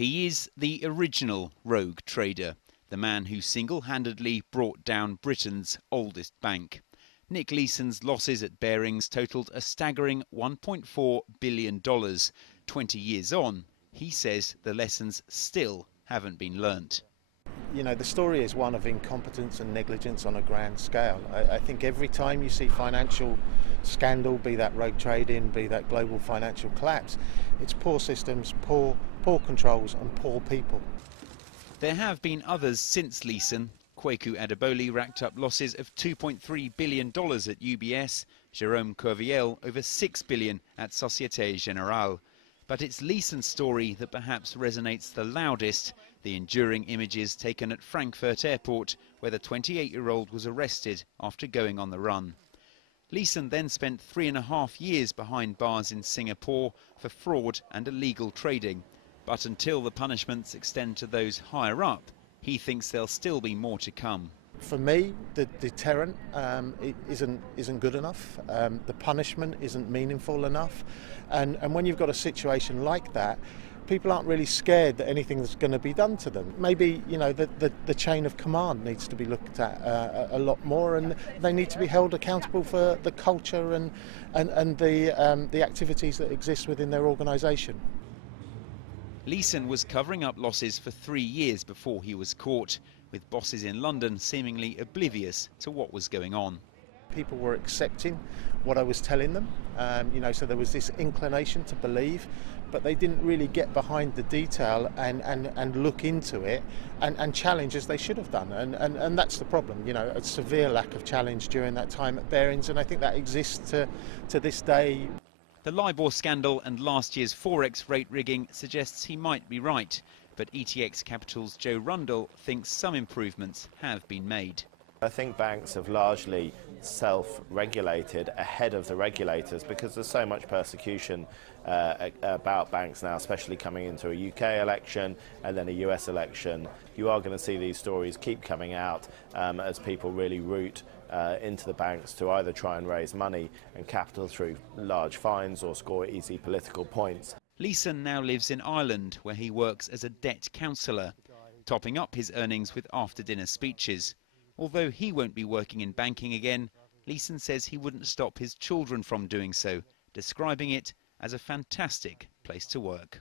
He is the original rogue trader, the man who single-handedly brought down Britain's oldest bank. Nick Leeson's losses at Barings totalled a staggering $1.4 billion. 20 years on, he says the lessons still haven't been learnt. You know, the story is one of incompetence and negligence on a grand scale. I think every time you see financial scandal, be that rogue trading, be that global financial collapse, it's poor systems, poor controls and poor people. There have been others since Leeson. Kwaku Adeboli racked up losses of $2.3 billion at UBS, Jérôme Courvielle over $6 billion at Société Générale. But it's Leeson's story that perhaps resonates the loudest, the enduring images taken at Frankfurt Airport, where the 28-year-old was arrested after going on the run. Leeson then spent 3.5 years behind bars in Singapore for fraud and illegal trading. But until the punishments extend to those higher up, he thinks there'll still be more to come. For me, the deterrent isn't good enough. The punishment isn't meaningful enough. And when you've got a situation like that, people aren't really scared that anything's going to be done to them. Maybe, you know, the chain of command needs to be looked at a lot more, and they need to be held accountable for the culture and the activities that exist within their organisation. Leeson was covering up losses for 3 years before he was caught, with bosses in London seemingly oblivious to what was going on. People were accepting what I was telling them, you know, so there was this inclination to believe, but they didn't really get behind the detail and look into it and challenge as they should have done. And that's the problem, you know, a severe lack of challenge during that time at Barings, and I think that exists to this day. The LIBOR scandal and last year's Forex rate rigging suggests he might be right, but ETX Capital's Joe Rundle thinks some improvements have been made. I think banks have largely self-regulated ahead of the regulators because there's so much persecution about banks now, especially coming into a UK election and then a US election. You are going to see these stories keep coming out as people really root into the banks to either try and raise money and capital through large fines or score easy political points. Leeson now lives in Ireland, where he works as a debt counsellor, topping up his earnings with after-dinner speeches. Although he won't be working in banking again, Leeson says he wouldn't stop his children from doing so, describing it as a fantastic place to work.